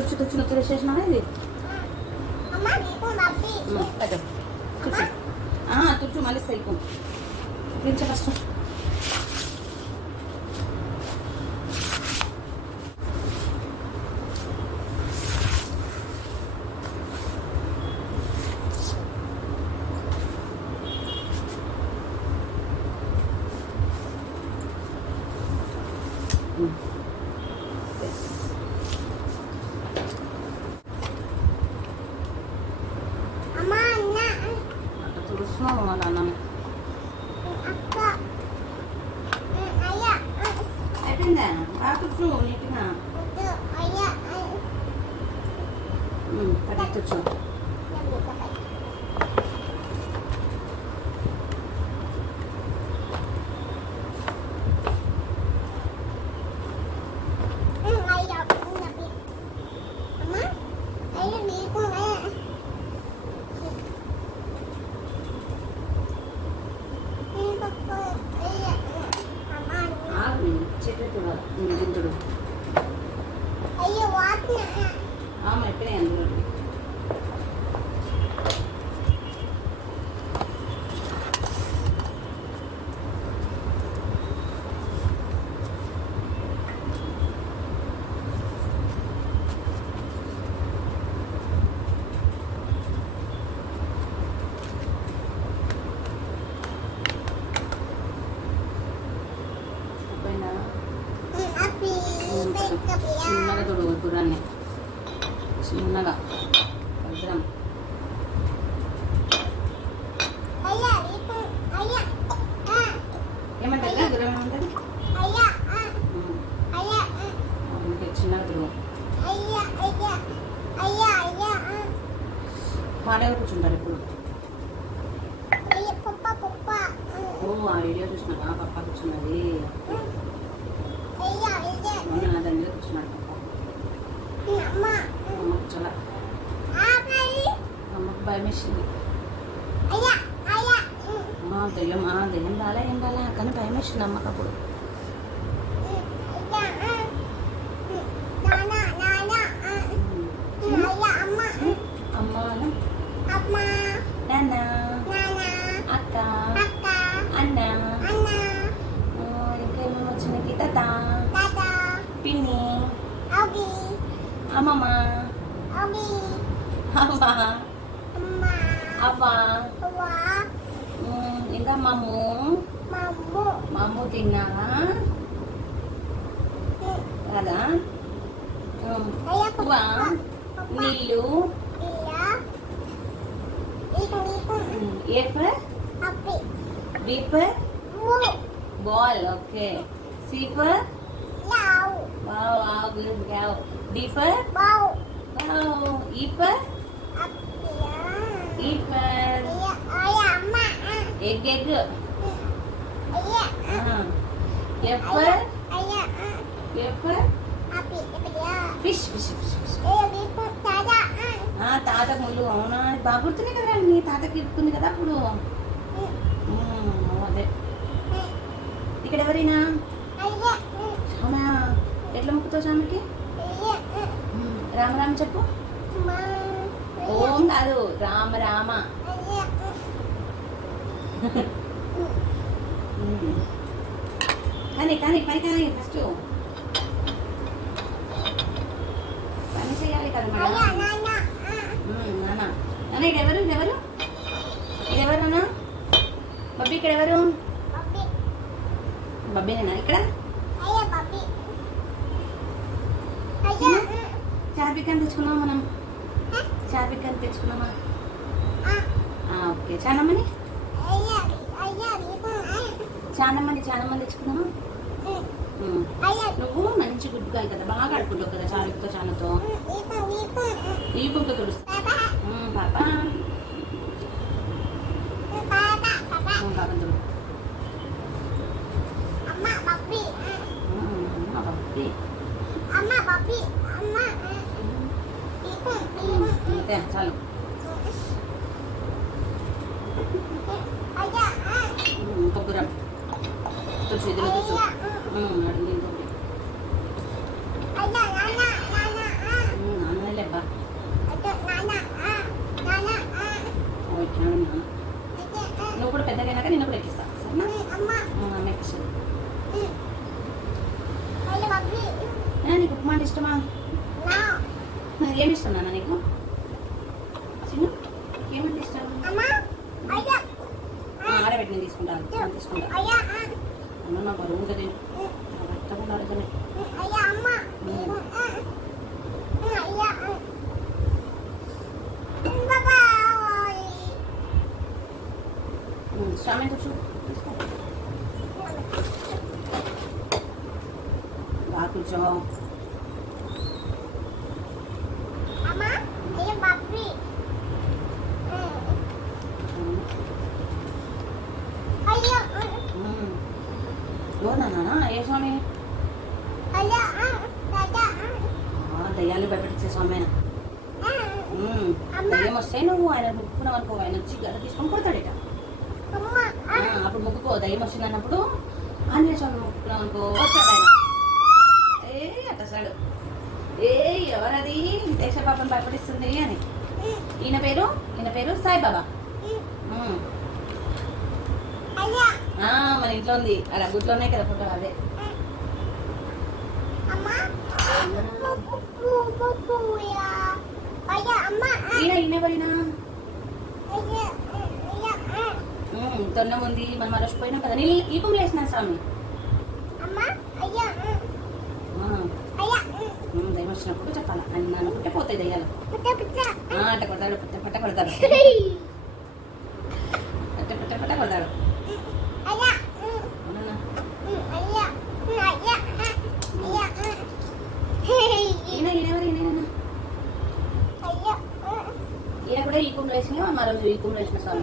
తుడుచు తుడుచు నువ్వు తుడిచేసినావా ఇది తుడుచు తుడుచు మళ్ళీ సైపు తుడిచే ఫస్ట్ చూస్తున్నావు వాళ్ళ అన్నని అయిపోయిందా కూర్చో నీట్గా పడి కూర్చో గింతుడు ఎక్కడే అందులో చిన్నగా తొడుగు గుర్రాన్ని చిన్నగా భద్రం ఏమంటారు గుర్రం ఏమంటారు చిన్నగా తొడుగు మాడేవారు కూర్చుంటారు ఇప్పుడు ఓ ఆ వీడియో చూసినా పప్ప కూర్చున్నది దాని మీద కూర్చున్నాడు అమ్మకు చాలా అమ్మకు భయం వేసింది దెయ్యం దెయ్యం రాలే ఏం రాలే కానీ భయం వేసింది అమ్మకు అప్పుడు అమ్మ నాన్న అక్క అన్న ఇంకేమేమి వచ్చినాయి తాత పిన్ని అమ్మమ్మ అవ్వ ఇంకా మమ్ము తిన్నావా కదా నీళ్ళు A for B for ball, okay. C for wow, wow, good cow. D for wow, E for egg, F for fish. తాత ముళ్ళు అవునా బాగా గుర్తున్నాయి కదా నీ తాతకి ఇరుక్కుంది కదా అప్పుడు అదే ఇక్కడ ఎవరైనా ఆమె ఎట్లా మొక్కుతావు స్వామికి రామ చెప్పు ఓం కాదు రామ రామ కానీ ఫస్ట్ పని చేయాలి కదా మేడం నాన్న ఇదెవరు నాన్న బబ్బీ ఇక్కడ ఎవరు బబ్బీనేనా ఇక్కడ చార్బిక్ తెచ్చుకున్నాం మనం చార్బిక్ తెచ్చుకున్నామా ఓకే చాలా మంది తెచ్చుకున్నామా నువ్వు మంచి గుడ్డుగా కదా బాగా ఆడుకుంటావు కదా చారుతో చానతో ఈ కుక్క తుడుస్తా పాప చాలు కొబ్బరం తుడుచు ఇదిలో తుడుచు అడిగి నాన్న నీకు ఉప్మా అంటే ఇష్టమా? ఏమి ఇష్టం నాన్న నీకు? చిన్న ఏమంటే ఇష్టం? ఆడబెట్టి నేను తీసుకుంటాను. తీసుకుంటాను అన్న నా బరువు కదా తప్పకుండా అడుగుతాను. స్వామి కూర్చో బాగా కూర్చో. ఎవరు నాన్న? ఏ స్వామి? దయ్యాన్ని భయపెట్టించే స్వామి ఆయన. దయ్యం వస్తే నువ్వు ఆయన ముక్కున్నావు అనుకో, ఆయన వచ్చి గద తీసుకొని కొడతాడట. అప్పుడు ముక్కుకో. దయ్యం వచ్చింది అన్నప్పుడు ఆంజనేయ స్వామి ముక్కున్నావు అనుకో, వస్తాడు ఆయన. అట్టసాడు ఎవరది దేశ పాపను భయపడిస్తుంది అని. ఈయన పేరు సాయిబాబా. మన ఇంట్లో ఉంది, అలా గుట్లోనే కదా ఫోటో. అదే ఈయనెవరినా? తొండం ఉంది, మనం మరచిపోయినాం కదా. నేను ఈ పువ్వులు వేసిన స్వామి. దయ్యం వచ్చినప్పుడు చెప్పాలా అని అనుకుంటే పోతాయి దయ్యాలు. అట్ట కొడతాడు, పట్ట కొడతాడు, పట్ట కొడతాడు. ఈయన కూడా ఈ కుంభలు వేసిన, మరో ఈ కుంభలు వేసిన స్వామి.